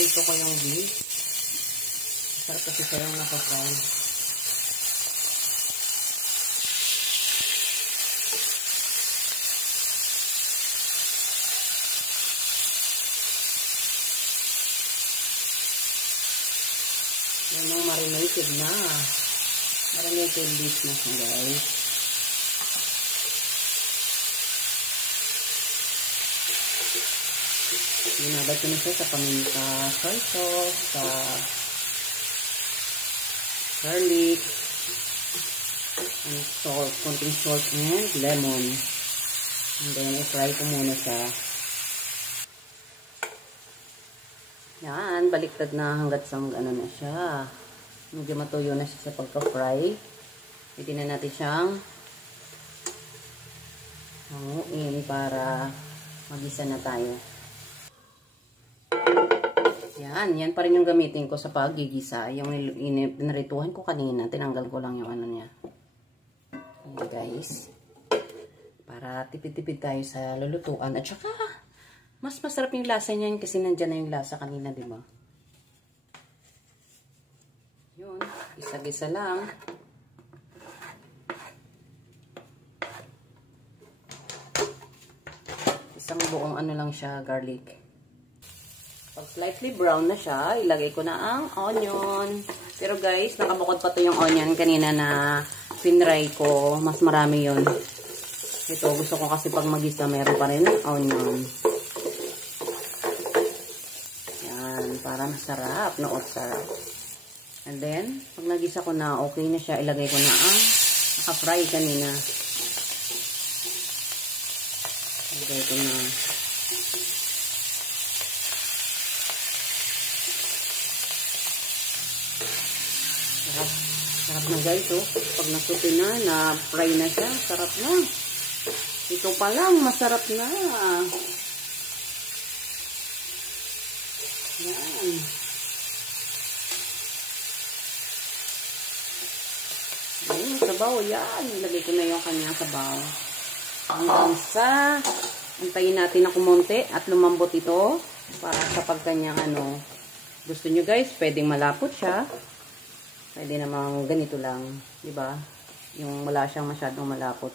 Prito ko yung beef. Sarap kasi siya yung naka-fry. Yan yung marinated na. Marinated beef na siya, guys. Ginabad ko na siya sa paminta, soy sauce, sa garlic, and salt, konting salt and lemon. And then, i-fry ko muna siya. Yan, baliktad na hanggat sa ano na siya. Medyo matuyo na siya sa pagka-fry. Pwede na natin siyang hanguin para magisa na tayo. Yan pa rin yung gamitin ko sa paggigisa. Yung narituhan ko kanina, tinanggal ko lang yung ano niya. Ayan guys. Para tipid-tipid tayo sa lulutuan. At saka, mas masarap yung lasa niyan kasi nandyan na yung lasa kanina, di ba? Yun, isa-gisa lang. Isang buong ano lang siya, garlic. Pag slightly brown na siya, ilagay ko na ang onion. Pero guys, nakabukod pa to yung onion kanina na finry ko. Mas marami yun. Ito, gusto ko kasi pag magisa, meron pa rin onion. Yan, para masarap. Noot sarap. And then, pag nagisa ko na, okay na siya, ilagay ko na ang naka-fry kanina. Ilagay ko na. Sarap na guys, oh. Pag nasuti na, na-fry na siya, sarap na. Ito pa lang, masarap na. Yan. Ayun, sabaw, yan. Ilagay ko na yung kanyang sabaw. Hanggang sa, antayin natin na kumonte at lumambot ito para sa pagkanyang ano. Gusto nyo guys, pwedeng malapot siya. Pwede namang ganito lang, di ba? Yung wala siyang masyadong malapot.